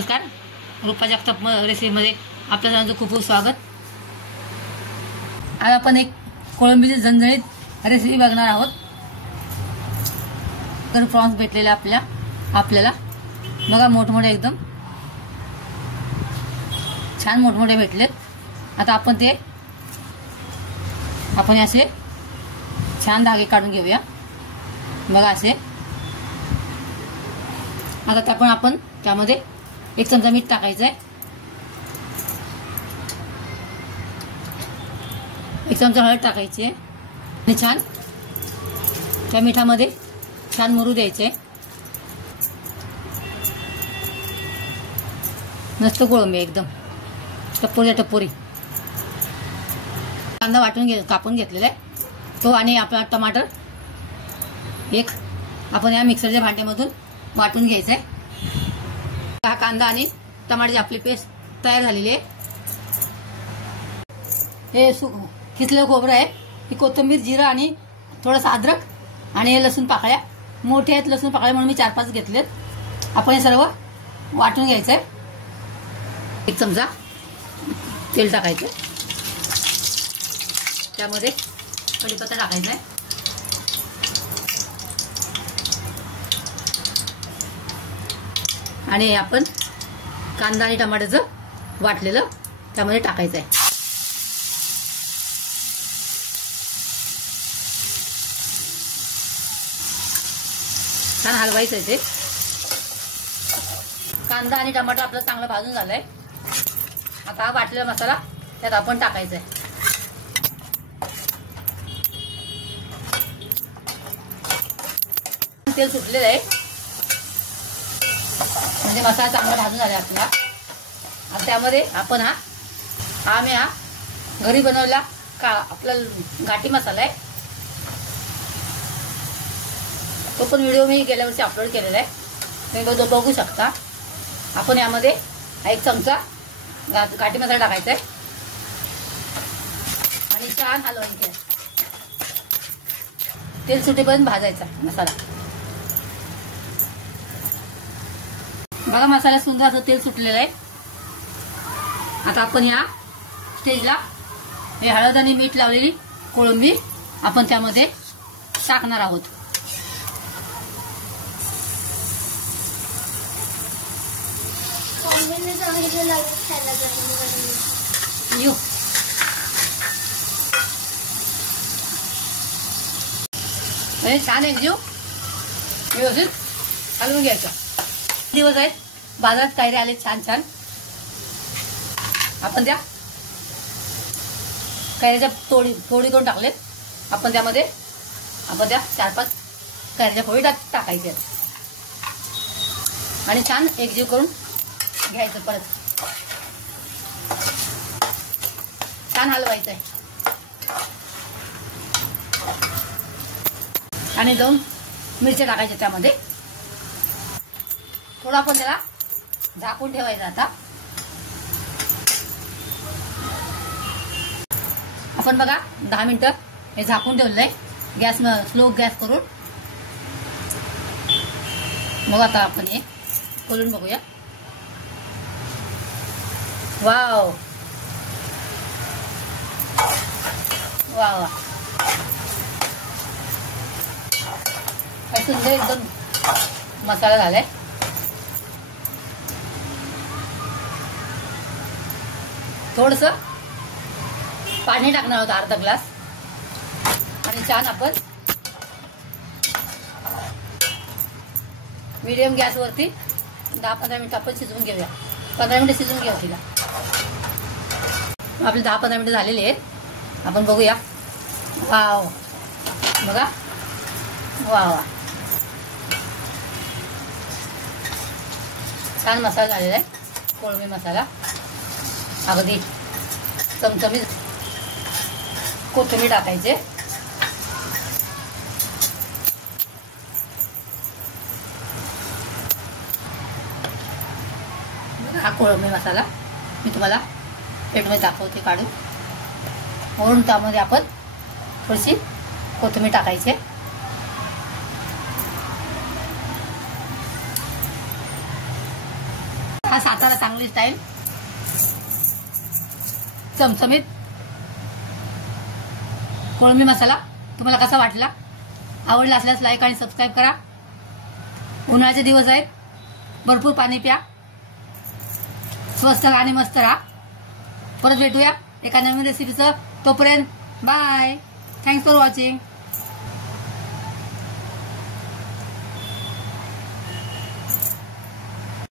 नमस्कार, रूपा जगताप रेसिपीमध्ये आपल्या सर्वांचं खूप खूप स्वागत। आज आपण एक कोळंबीची झणझणीत रेसिपी बघणार आहोत। तर प्रॉन्स भेटलेले आपल्याला बघा, मोठमोठे एकदम छान मोठमोठे भेटलेत। आता आपण असे छान धागे काढून घेऊया। बघा असे। आता आपण त्यामध्ये 1 चमचा मीठ टाकायचं आहे, 1 चमचा हळद टाकायची आहे आणि छान त्या मिठामध्ये छान मुरू द्यायचे। मस्त कोळंबी एकदम टपोरी। कांदा कापून घेतलेला आहे तो, आणि आपला टमाटर एक आपण या मिक्सरच्या भांड्यामधून वाटून घ्यायचं आहे। हा कांदा आणि टमाट्याची आपली पेस्ट तयार झालेली आहे। हे किसलेलं खोबरं आहे, ही कोथिंबीर, जिरं आणि थोडासा अद्रक आणि हे लसूण पाकळ्या मोठे आहेत। लसूण पाकळ्या म्हणून मी 4-5 घेतलेत। आपण हे सर्व वाटून घ्यायचं आहे। 1 चमचा तेल टाकायचं, त्यामध्ये कढीपत्ता टाकायचा आहे, आणि आपण कांदा आणि टमाट्याचं वाटलेलं त्यामध्ये टाकायचं आहे। छान हलवायचं आहे ते। कांदा आणि टमाटर आपलं चांगलं भाजून झालंय। आता हा वाटलेला मसाला त्यात आपण टाकायचा आहे। तेल सुटलेलं आहे, म्हणजे मसाला चांगला भाजून झाला आपला। आता त्यामध्ये आपण हा घरी बनवलेला आपला घाटी मसाला आहे, तो पण व्हिडिओ मी गेल्या वर्षी अपलोड केलेला आहे, तुम्ही बघू शकता। आपण यामध्ये 1 चमचा घाटी मसाला टाकायचा आहे आणि छान हलवायचं आहे। तेल सुटेपर्यंत भाजायचा मसाला। बघा, मसाला सुंदर असं तेल सुटलेलं आहे। आता आपण या स्टेजला हे हळद आणि मीठ लावलेली कोळंबी आपण त्यामध्ये टाकणार आहोत। छान एकजीव व्यवस्थित हलवून घ्यायचा। दिवस आहेत, बाजारात कैऱ्या आले छान छान। आपण त्या कैऱ्याच्या फोडी करून टाकलेत। आपण त्या 4-5 कैऱ्याच्या फोडी टाकायच्या आणि छान एकजीव करून घ्यायचं। परत छान हलवायचं आहे आणि 2 मिरच्या टाकायच्या त्यामध्ये। थोडं आपण त्याला झाकून ठेवायचं। आता आपण बघा 10 मिनिटं हे झाकून ठेवलंय, स्लो गॅस करून। मग आता आपण हे खोलून बघूया। वाव वाव, काय सुंदर एकदम मसाला झालाय। थोडस पाणी टाकणार आहोत, अर्धा ग्लास, आणि छान आपण मीडियम गॅसवरती 10-15 मिनिटं आपण शिजवून घेऊया। 15 मिनिटं शिजवून घेऊ तिला। आपले 10-15 मिनिटं झालेले आहेत। आपण बघूया। वाव, बघा, वाव, छान मसाला झालेला आहे। कोळंबी मसाला अगदी चमचमीत। कोथिंबीर टाकायचे, हा कोळंबी मसाला मी तुम्हाला प्लेटमध्ये दाखवते काढून। वरून त्यामध्ये आपण थोडीशी कोथिंबीर टाकायची। हा सातारा सांगली स्टाईल चमचमीत कोळंबी मसाला तुम्हाला कसा वाटला? आवडला असल्यास लाईक आणि सबस्क्राईब करा. उन्हाळ्याचे दिवस आहेत, भरपूर पाणी प्या, स्वस्त आणि मस्त राहा. परत भेटूया एका नवीन रेसिपीचं. तोपर्यंत बाय. Thanks for watching.